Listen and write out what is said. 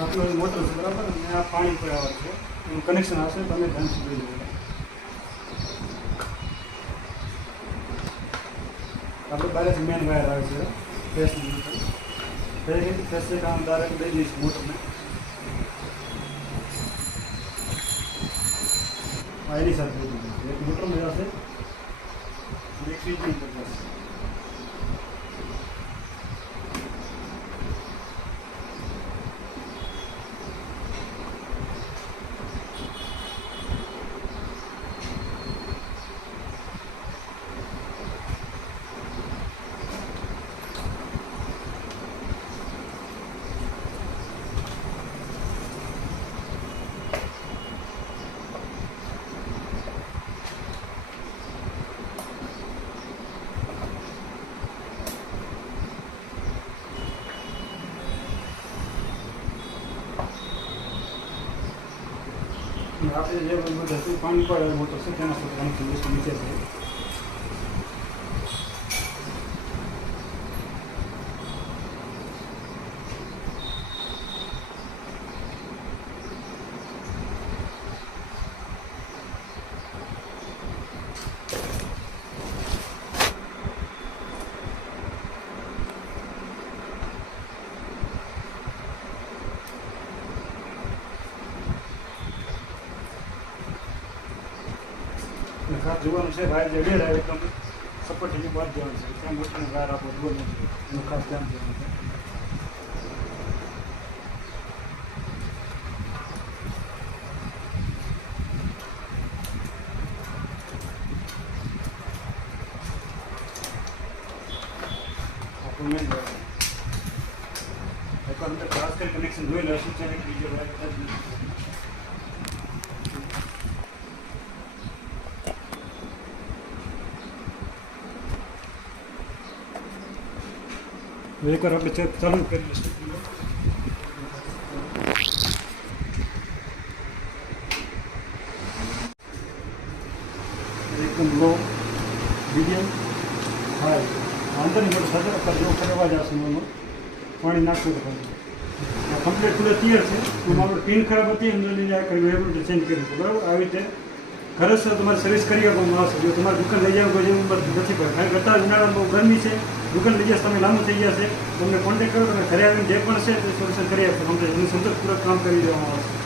આટલું મોટર છે બરાબર, અને આ પાણી પર આવે છે, એનું કનેક્શન આવશે, તમે ધ્યાનથી જોઈ લો. આપણે બહારથી મેન વાયર આવે છે ફ્રેશની મોટર, ફ્રેશ કામ ડાયરેક્ટ દઈ દઈશું મોટરને. એની સાથે એક મોટર મેળવશે, એક સ્વિચની અંદર જશે. આપણે જે બધું પાણી પડે મોટર છે તેના સાથે કનેક્શન નીચે છે. ખાસ જોવાનું છે વાયર જે રેડ આવે એકદમ સપોર્ટ એની બહાર જવાનું છે, ત્યાં મોટરનું વાયર આપણે જોવાનું છે, એનું ખાસ ધ્યાન દેવાનું છે. આપણું મેન વાયર એકવાર અંદર ખાસ કરી કનેક્શન જોઈ લેશું છે, બીજો વાયર એકવાર આપણે ચેક ચાલુ કરી લઈશું. એકદમ લો, મીડિયમ, હાઈ, અંદરની મોટર સાથે અત્યારે જો કરવા જશે એમાં પાણી નાખવું તો કમ્પ્લીટ પૂરે ક્લિયર છે. મારું પિન ખરાબ હતી એમને લઈને આ કરી વેબિલિટી ચેન્જ કરી છે બરાબર. આવી રીતે ઘરે તમારે સર્વિસ કરી આપવામાં આવશે. જો તમારે દુકાન લઈ જાવ કોઈ જેવું નથી પડે, કારણ કે અત્યારે ઉનાળામાં બહુ ગરમી છે, દુકાન લઈ જશે તમે લાંબુ થઈ જશે, તમને કોન્ટેક્ટ કરો, તમે ઘરે આવીને જે પણ છે તે સોલ્યુશન કરી આપશો. એનું સંતોષપૂર્વક કામ કરી દેવામાં આવશે.